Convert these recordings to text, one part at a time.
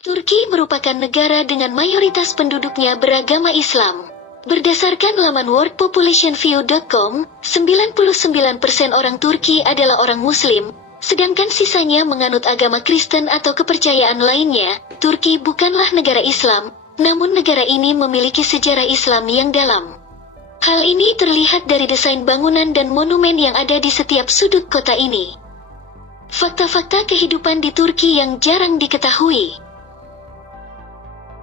Turki merupakan negara dengan mayoritas penduduknya beragama Islam. Berdasarkan laman worldpopulationview.com, 99% orang Turki adalah orang Muslim, sedangkan sisanya menganut agama Kristen atau kepercayaan lainnya. Turki bukanlah negara Islam, namun negara ini memiliki sejarah Islam yang dalam. Hal ini terlihat dari desain bangunan dan monumen yang ada di setiap sudut kota ini. Fakta-fakta kehidupan di Turki yang jarang diketahui.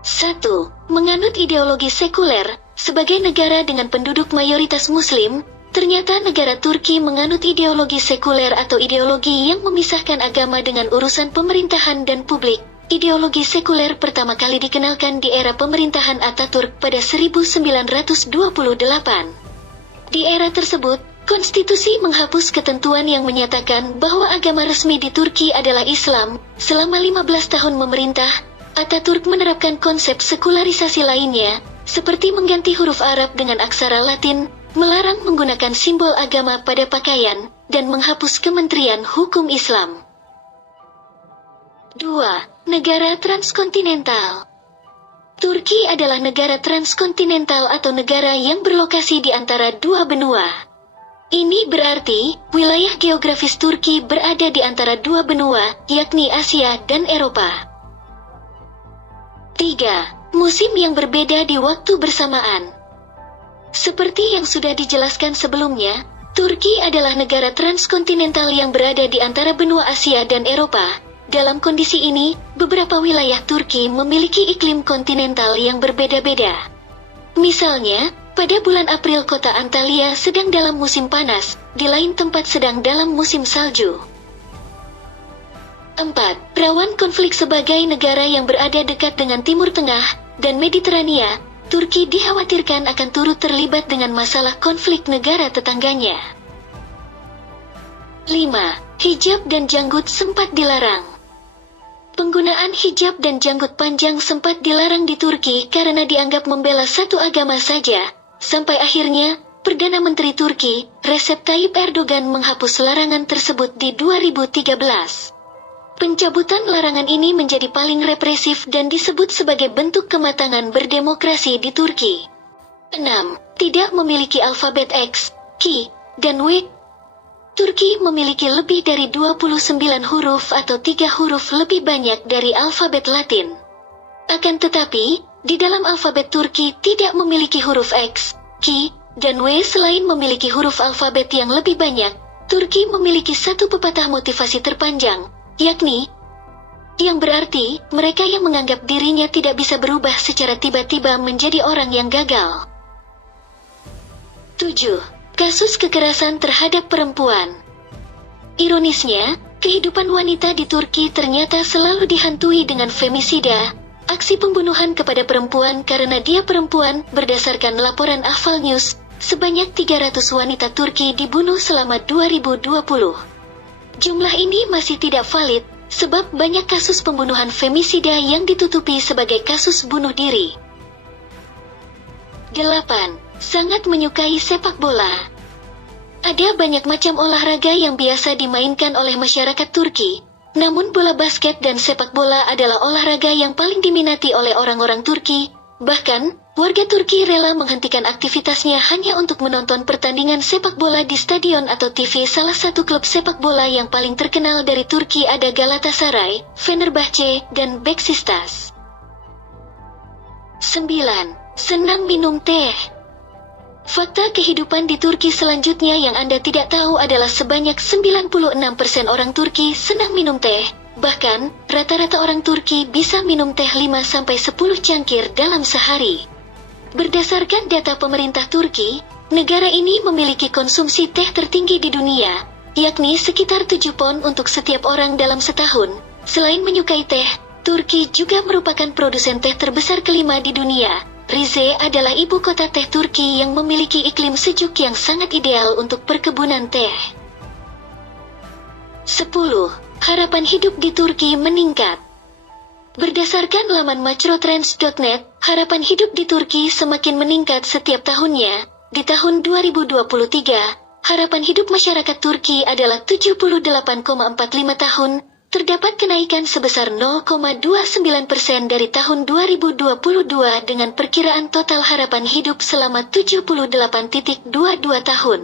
1. Menganut ideologi sekuler. Sebagai negara dengan penduduk mayoritas Muslim, ternyata negara Turki menganut ideologi sekuler atau ideologi yang memisahkan agama dengan urusan pemerintahan dan publik. Ideologi sekuler pertama kali dikenalkan di era pemerintahan Atatürk pada 1928. Di era tersebut, konstitusi menghapus ketentuan yang menyatakan bahwa agama resmi di Turki adalah Islam. Selama 15 tahun memerintah, Atatürk menerapkan konsep sekularisasi lainnya, seperti mengganti huruf Arab dengan aksara Latin, melarang menggunakan simbol agama pada pakaian, dan menghapus Kementerian Hukum Islam. 2. Negara transkontinental. Turki adalah negara transkontinental atau negara yang berlokasi di antara dua benua. Ini berarti, wilayah geografis Turki berada di antara dua benua, yakni Asia dan Eropa. 3. Musim yang berbeda di waktu bersamaan. Seperti yang sudah dijelaskan sebelumnya, Turki adalah negara transkontinental yang berada di antara benua Asia dan Eropa. Dalam kondisi ini, beberapa wilayah Turki memiliki iklim kontinental yang berbeda-beda. Misalnya, pada bulan April kota Antalya sedang dalam musim panas, di lain tempat sedang dalam musim salju. 4. Rawan konflik. Sebagai negara yang berada dekat dengan Timur Tengah dan Mediterania, Turki dikhawatirkan akan turut terlibat dengan masalah konflik negara tetangganya. 5. Hijab dan janggut sempat dilarang. Penggunaan hijab dan janggut panjang sempat dilarang di Turki karena dianggap membela satu agama saja, sampai akhirnya, Perdana Menteri Turki, Recep Tayyip Erdogan menghapus larangan tersebut di 2013. Pencabutan larangan ini menjadi paling represif dan disebut sebagai bentuk kematangan berdemokrasi di Turki. 6. Tidak memiliki alfabet X, Q, dan W. Turki memiliki lebih dari 29 huruf atau 3 huruf lebih banyak dari alfabet Latin. Akan tetapi, di dalam alfabet Turki tidak memiliki huruf X, Q, dan W. Selain memiliki huruf alfabet yang lebih banyak, Turki memiliki satu pepatah motivasi terpanjang, yakni, yang berarti, mereka yang menganggap dirinya tidak bisa berubah secara tiba-tiba menjadi orang yang gagal. 7. Kasus kekerasan terhadap perempuan. Ironisnya, kehidupan wanita di Turki ternyata selalu dihantui dengan femisida, aksi pembunuhan kepada perempuan karena dia perempuan. Berdasarkan laporan Afal News, sebanyak 300 wanita Turki dibunuh selama 2020. Jumlah ini masih tidak valid, sebab banyak kasus pembunuhan femisida yang ditutupi sebagai kasus bunuh diri. 8. Sangat menyukai sepak bola. Ada banyak macam olahraga yang biasa dimainkan oleh masyarakat Turki, namun bola basket dan sepak bola adalah olahraga yang paling diminati oleh orang-orang Turki. Bahkan, warga Turki rela menghentikan aktivitasnya hanya untuk menonton pertandingan sepak bola di stadion atau TV. Salah satu klub sepak bola yang paling terkenal dari Turki ada Galatasaray, Fenerbahce, dan Beşiktaş. 9. Senang minum teh. Fakta kehidupan di Turki selanjutnya yang Anda tidak tahu adalah sebanyak 96% orang Turki senang minum teh. Bahkan, rata-rata orang Turki bisa minum teh 5-10 cangkir dalam sehari. Berdasarkan data pemerintah Turki, negara ini memiliki konsumsi teh tertinggi di dunia, yakni sekitar 7 pon untuk setiap orang dalam setahun. Selain menyukai teh, Turki juga merupakan produsen teh terbesar kelima di dunia. Rize adalah ibu kota teh Turki yang memiliki iklim sejuk yang sangat ideal untuk perkebunan teh. 10. Harapan hidup di Turki meningkat. Berdasarkan laman macrotrends.net, harapan hidup di Turki semakin meningkat setiap tahunnya. Di tahun 2023, harapan hidup masyarakat Turki adalah 78,45 tahun. Terdapat kenaikan sebesar 0,29% dari tahun 2022 dengan perkiraan total harapan hidup selama 78,22 tahun.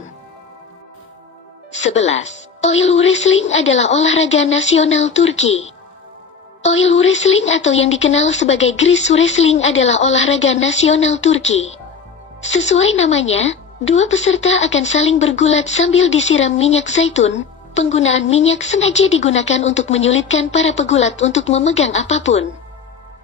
11. Oil wrestling adalah olahraga nasional Turki. Oil wrestling atau yang dikenal sebagai grease wrestling adalah olahraga nasional Turki. Sesuai namanya, dua peserta akan saling bergulat sambil disiram minyak zaitun. Penggunaan minyak sengaja digunakan untuk menyulitkan para pegulat untuk memegang apapun.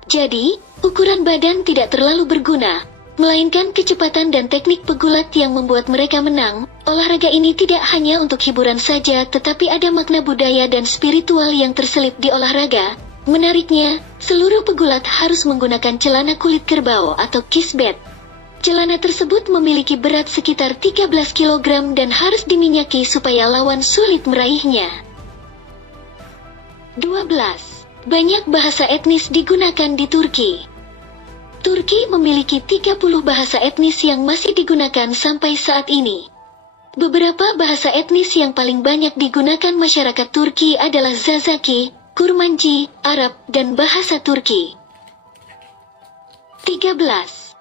Jadi, ukuran badan tidak terlalu berguna, melainkan kecepatan dan teknik pegulat yang membuat mereka menang. Olahraga ini tidak hanya untuk hiburan saja, tetapi ada makna budaya dan spiritual yang terselip di olahraga. Menariknya, seluruh pegulat harus menggunakan celana kulit kerbau atau kisbet. Celana tersebut memiliki berat sekitar 13 kg dan harus diminyaki supaya lawan sulit meraihnya. 12. Banyak bahasa etnis digunakan di Turki. Turki memiliki 30 bahasa etnis yang masih digunakan sampai saat ini. Beberapa bahasa etnis yang paling banyak digunakan masyarakat Turki adalah Zazaki, Kurmanji, Arab, dan bahasa Turki. 13.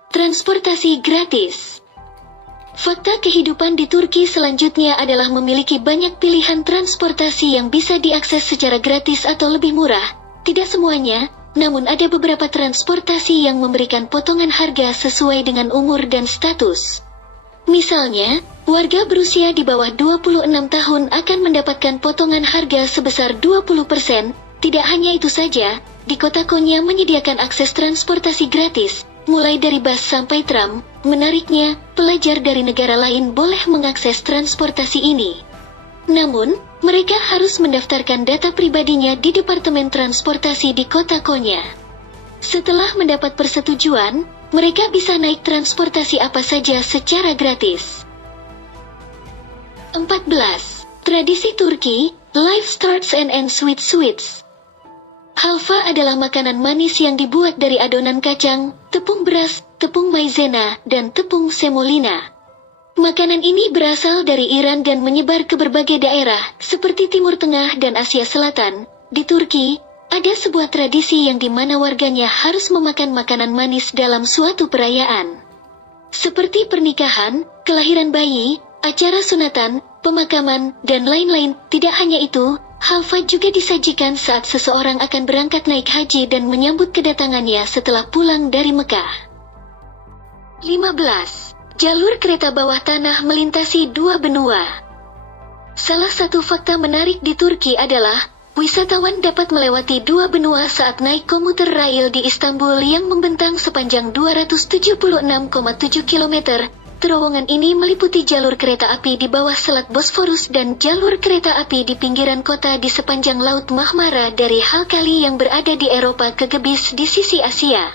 Transportasi gratis. Fakta kehidupan di Turki selanjutnya adalah memiliki banyak pilihan transportasi yang bisa diakses secara gratis atau lebih murah. Tidak semuanya, namun ada beberapa transportasi yang memberikan potongan harga sesuai dengan umur dan status. Misalnya, warga berusia di bawah 26 tahun akan mendapatkan potongan harga sebesar 20%. Tidak hanya itu saja, di kota Konya menyediakan akses transportasi gratis, mulai dari bus sampai tram. Menariknya, pelajar dari negara lain boleh mengakses transportasi ini. Namun, mereka harus mendaftarkan data pribadinya di Departemen Transportasi di kota Konya. Setelah mendapat persetujuan, mereka bisa naik transportasi apa saja secara gratis. 14. Tradisi Turki, Life Starts and Ends with Sweets. Halva adalah makanan manis yang dibuat dari adonan kacang, tepung beras, tepung maizena, dan tepung semolina. Makanan ini berasal dari Iran dan menyebar ke berbagai daerah, seperti Timur Tengah dan Asia Selatan. Di Turki, ada sebuah tradisi yang dimana warganya harus memakan makanan manis dalam suatu perayaan. Seperti pernikahan, kelahiran bayi, acara sunatan, pemakaman, dan lain-lain. Tidak hanya itu, halva juga disajikan saat seseorang akan berangkat naik haji dan menyambut kedatangannya setelah pulang dari Mekah. 15. Jalur kereta bawah tanah melintasi dua benua. Salah satu fakta menarik di Turki adalah, wisatawan dapat melewati dua benua saat naik komuter rail di Istanbul yang membentang sepanjang 276,7 km. Terowongan ini meliputi jalur kereta api di bawah Selat Bosforus dan jalur kereta api di pinggiran kota di sepanjang Laut Marmara dari Halkali yang berada di Eropa ke Gebis di sisi Asia.